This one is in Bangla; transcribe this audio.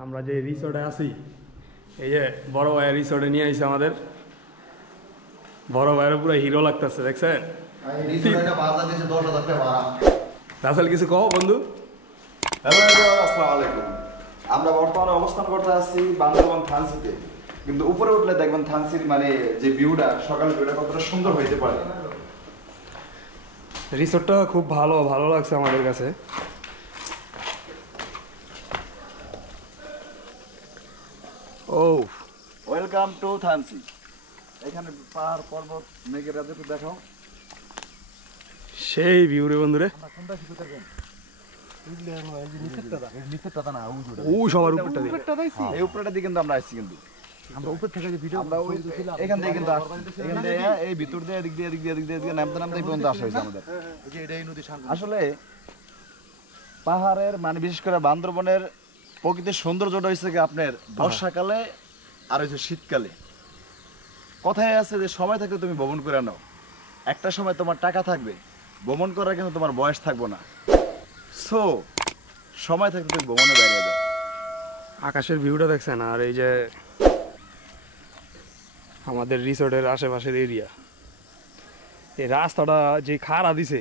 আমরা যে রিসোর্টে আছি, এই যে বড় ভাইয়ের রিসোর্টে নিয়ে আসছে আমাদের। বড় ভাইয়ের পুরো হিরো লাগতেছে, দেখছেন? রাসেল কিছু কও বন্ধু। আসসালামু আলাইকুম। আমরা বর্তমানে অবস্থান করতে আছি বান্দরবান থানসিতে, কিন্তু উপরে উঠলে দেখবেন থানসির মানে যে ভিউটা, সকালের ভিউটা কতটা সুন্দর হইতে পারে। রিসোর্টটা খুব ভালো ভালো লাগছে আমাদের কাছে। ও ওয়েলকাম টু থানসি। এখানে পাহাড় পর্বত মেঘের রাজ্য একটু দেখাও। সেই ভিউ রে বন্ধুরে। ও সবার উপরটা এই উপরটা দিয়ে কিন্তু আমরা আসছি, কিন্তু আমরা উপর থেকে যে ভিডিও আমরা এখান থেকে কিন্তু এখান থেকে এই ভিতর দিয়ে এদিক দিয়ে এদিক দিয়ে এদিক দিয়ে নামতে নামতে এই পর্যন্ত আসা হয়েছে আমাদের। আসলে পাহাড়ের মানে বিশেষ করে বান্দরবনের প্রকৃতির সৌন্দর্যটা হয়েছে কি আপনার বর্ষাকালে আর হচ্ছে শীতকালে। কথায় আছে যে সময় থাকলে তুমি ভ্রমণ করে নাও, একটা সময় তোমার টাকা থাকবে, ভ্রমণ করার কিন্তু তোমার বয়স থাকবো না। সো সময় থাকলে তুমি ভ্রমণে বেরিয়ে যাও। আকাশের ভিউটা দেখছেন, আর এই যে আমাদের রিসোর্টের আশেপাশের এরিয়া, এই রাস্তাটা যে খাড়া দিছে।